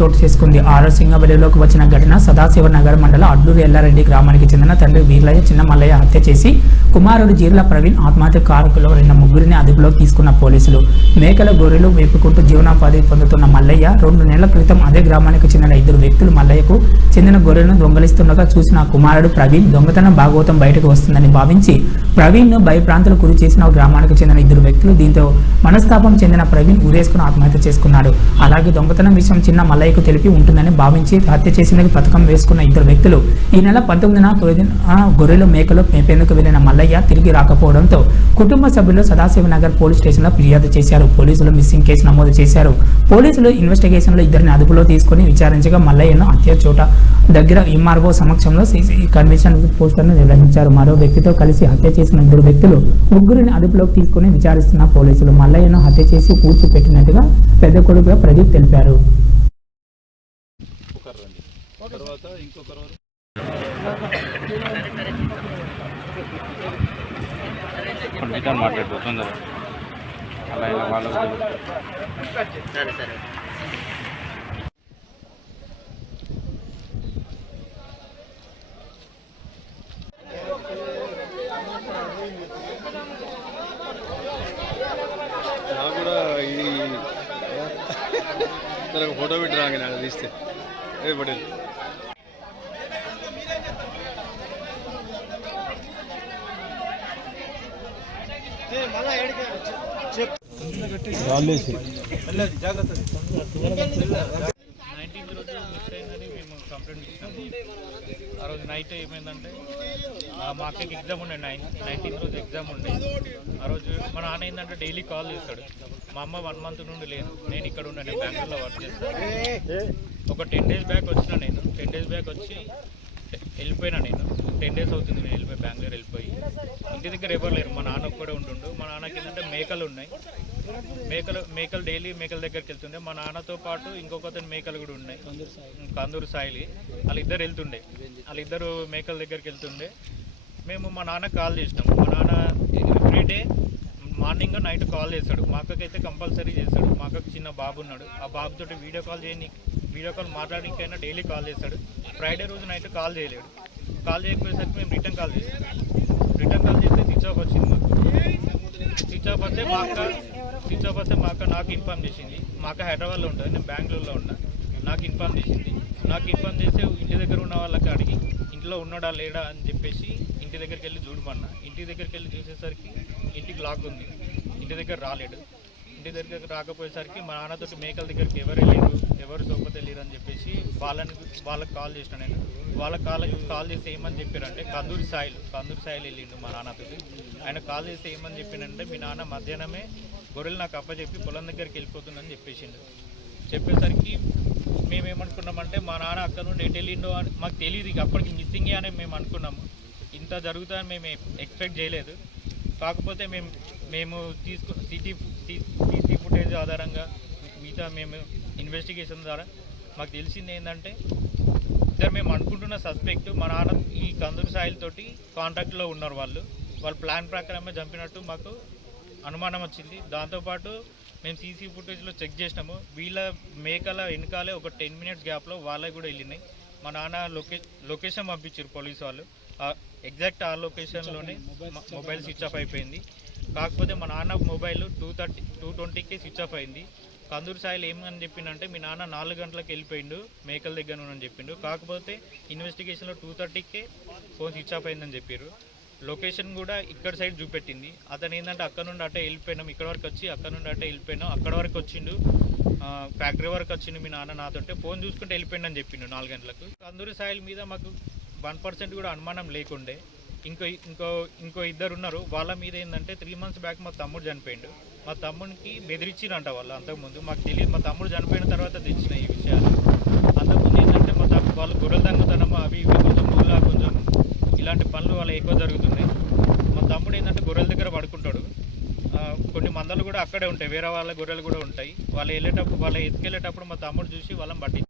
చోటు చేసుకుంది. సింగ వెలుగులోకి వచ్చిన ఘటన సదాశివనగర్ మండలం అడ్లూరు ఎల్లారెడ్డి గ్రామానికి చెందిన తండ్రి వీర్లయ్య చిన్న మల్లయ్య హత్య చేసి కుమారుడు జీర్ల ప్రవీణ్ ఆత్మహత్య కారకులో 2 అదుపులోకి తీసుకున్న పోలీసులు. మేకల గొర్రెలు వేపుకుంటూ జీవనోపాధి పొందుతున్న మల్లయ్య 2 నెలల క్రితం అదే గ్రామానికి చెందిన 2 వ్యక్తులు మల్లయ్యకు చెందిన గొర్రెలను దొంగలిస్తుండగా చూసిన కుమారుడు ప్రవీణ్ దొంగతనం భాగవతం బయటకు వస్తుందని భావించి ప్రవీణ్ను భయప్రాంతులు గురి చేసిన గ్రామానికి చెందిన 2 వ్యక్తులు. దీంతో మనస్తాపం చెందిన ప్రవీణ్ ఊరేసుకుని ఆత్మహత్య చేసుకున్నాడు. అలాగే దొంగతనం విషయం చిన్న మల్లయ్యకు తెలిపి ఉంటుందని భావించి హత్య చేసేందుకు పథకం వేసుకున్న 2 వ్యక్తులు ఈ నెల 19న గొర్రెలు మేకలు మేపేందుకు వెళ్లిన మల్లయ్య తిరిగి రాకపోవడంతో కుటుంబ సభ్యులు సదాశివనగర్ పోలీస్ స్టేషన్లో ఫిర్యాదు చేశారు. పోలీసులు మిస్సింగ్ కేసు నమోదు చేశారు. పోలీసులు ఇన్వెస్టిగేషన్లో 2 అదుపులో తీసుకుని విచారించగా మల్లయ్యను హత్య చోట దగ్గర ఎంఆర్ఓ సమక్షంలో సీసీ కన్వెన్షన్ పోస్టర్ను నిర్వహించారు. మరో వ్యక్తితో కలిసి హత్య చేసిన 2 వ్యక్తులు ముగ్గురిని అదుపులోకి తీసుకుని విచారిస్తున్న పోలీసులు మల్లయ్యను హత్య చేసి పూడ్చిపెట్టినట్టుగా పెద్ద కొడుకుగా ప్రదీప్ తెలిపారు. మాట్లాడుతుంది అలా ఇలా వాళ్ళ సరే సరే నాకు కూడా ఇది ఫోటో పెట్టి రాంగ నాకు తీస్తే ఏ పడేది జాగ్రత్త 19th రోజు మిస్ అయిందని మేము కంప్లైంట్ ఇచ్చినాము. ఆ రోజు నైట్ ఏమైందంటే మా అక్కకి ఎగ్జామ్ ఉండే 19th రోజు ఎగ్జామ్ ఉండే. ఆ రోజు మా నాన్న ఏంటంటే డైలీ కాల్ చేస్తాడు. మా అమ్మ 1 month నుండి లేదు, నేను ఇక్కడ ఉండే, నేను బెంగళూరులో వర్క్ చేస్తాను. ఒక 10 days బ్యాక్ వచ్చిన, నేను 10 days బ్యాక్ వచ్చి వెళ్ళిపోయినా. నేను 10 days అవుతుంది నేను వెళ్ళిపోయి, బెంగళూరు వెళ్ళిపోయి. ఇంటి దగ్గర ఎవరు లేరు, మా నాన్న ఒక్కడే ఉంటుండు. మా నాన్నకి ఏంటంటే మేకలు ఉన్నాయి, మేకలు డైలీ మేకల దగ్గరికి వెళ్తుండే. మా నాన్నతో పాటు ఇంకొకతను మేకలు కూడా ఉన్నాయి, కందూరు సాయిలి. వాళ్ళిద్దరు వెళ్తుండే, వాళ్ళిద్దరు మేకల దగ్గరికి వెళ్తుండే. మేము మా నాన్న కాల్ చేసినాము. మా నాన్న ఎవ్రీడే మార్నింగ్ నైట్ కాల్ చేస్తాడు. మా అక్కకైతే కంపల్సరీ చేస్తాడు. మా అక్కకి చిన్న బాబు ఉన్నాడు, ఆ బాబుతోటి వీడియో కాల్ మాట్లాడడానికైనా డైలీ కాల్ చేస్తాడు. ఫ్రైడే రోజు నైట్ కాల్ చేయలేడు. కాల్ చేయకపోయేసరికి మేము రిటర్న్ కాల్ చేస్తాం. రిటర్న్ కాల్ చేస్తే స్విచ్ ఆఫ్ వచ్చింది. మాకు స్విచ్ ఆఫ్ వస్తే మా అక్క నాకు ఇన్ఫార్మ్ చేసింది. మా అక్క హైదరాబాద్లో ఉంటుంది, నేను బెంగళూరులో ఉన్నా. నాకు ఇన్ఫార్మ్ చేసింది. చేస్తే ఇంటి దగ్గర ఉన్న వాళ్ళకి అడిగి ఇంట్లో ఉన్నాడా లేడా అని చెప్పేసి ఇంటి దగ్గరికి వెళ్ళి చూడమన్నా. ఇంటి దగ్గరికి వెళ్ళి చూసేసరికి ఇంటికి లాక్ ఉంది, ఇంటి దగ్గర రాలేడు. ఇంటి దగ్గర రాకపోయేసరికి మా నాన్నతోటి మేకల దగ్గరికి ఎవరు సోపత వెళ్ళారు అని చెప్పేసి వాళ్ళకి కాల్ చేసిన. నేను వాళ్ళకి కాల్ చేసి ఏమని చెప్పారంటే కందూరు సాయిలు వెళ్ళిండు మా నాన్నతోటి. ఆయన కాల్ చేసి ఏమని చెప్పిండంటే మీ నాన్న మధ్యాహ్నమే గొర్రెలు నాకు అప్పచెప్పి పొలం దగ్గరికి వెళ్ళిపోతుందని చెప్పేసిండు. చెప్పేసరికి మేమేమనుకున్నామంటే మా నాన్న అక్కడ నుండి ఎటు వెళ్ళిండో అని మాకు తెలియదు. ఇక అప్పటికి మిస్సింగే అని మేము అనుకున్నాము. ఇంత జరుగుతుందని మేము ఎక్స్పెక్ట్ చేయలేదు. కాకపోతే మేము సీసీ ఫుటేజ్ ఆధారంగా మేము ఇన్వెస్టిగేషన్ ద్వారా మాకు తెలిసింది ఏంటంటే మేము అనుకుంటున్న సస్పెక్ట్ మా నాన్న ఈ కందూరు సాయిలతోటి కాంటాక్ట్లో ఉన్నారు. వాళ్ళు ప్లాన్ ప్రకారమే చంపినట్టు మాకు అనుమానం వచ్చింది. దాంతోపాటు మేము సీసీ ఫుటేజ్లో చెక్ చేసినాము. వీళ్ళ మేకల వెనకాలే ఒక 10 minutes గ్యాప్లో వాళ్ళకి కూడా వెళ్ళినాయి. మా నాన్న లొకేషన్ పంపించారు పోలీసు వాళ్ళు. ఎగ్జాక్ట్ ఆ లొకేషన్లోనే మొబైల్ స్విచ్ ఆఫ్ అయిపోయింది. కాకపోతే మా నాన్న మొబైల్ 2:20కి స్విచ్ ఆఫ్ అయింది. కందూరు సాయిలు ఏమని చెప్పిందంటే మీ నాన్న 4 గంటలకు వెళ్ళిపోయిండు మేకల దగ్గర అని చెప్పిండు. కాకపోతే ఇన్వెస్టిగేషన్లో 2:30కే ఫోన్ స్విచ్ ఆఫ్ అయిందని చెప్పారు. లొకేషన్ కూడా ఇక్కడ సైడ్ చూపెట్టింది. అతను ఏంటంటే అక్కడ నుండి అట్టే వెళ్ళిపోయినాం, ఇక్కడ వరకు వచ్చి అక్కడ నుండి అట్టే వెళ్ళిపోయినాం, అక్కడ వరకు వచ్చిండు, ఫ్యాక్టరీ వరకు వచ్చిండు మీ నాన్న నాతోటే ఫోన్ చూసుకుంటే వెళ్ళిపోయిండు అని చెప్పిండు 4 గంటలకు. కందూరు సాయిల్ మీద మాకు 1% కూడా అనుమానం లేకుండే. ఇంకో 2 ఉన్నారు. వాళ్ళ మీద ఏంటంటే 3 months బ్యాక్ మా తమ్ముడు చనిపోయిండు. మా తమ్ముడికి బెదిరించిరంట వాళ్ళు అంతకుముందు. మాకు తెలియదు, మా తమ్ముడు చనిపోయిన తర్వాత తెలిసిన ఈ విషయాలు. అంతకుముందు ఏంటంటే వాళ్ళు గొర్రెలు దొంగతనం అవి కొంచెం ఊళ్ళో కొంచెం ఇలాంటి పనులు వాళ్ళ ఎక్కువ జరుగుతున్నాయి. మా తమ్ముడు ఏంటంటే గొర్రెల దగ్గర పడుకుంటాడు. కొన్ని మందలు కూడా అక్కడే ఉంటాయి, వేరే వాళ్ళ గొర్రెలు కూడా ఉంటాయి. వాళ్ళు ఎత్తుకెళ్ళేటప్పుడు మా తమ్ముడు చూసి వాళ్ళని పట్టించారు.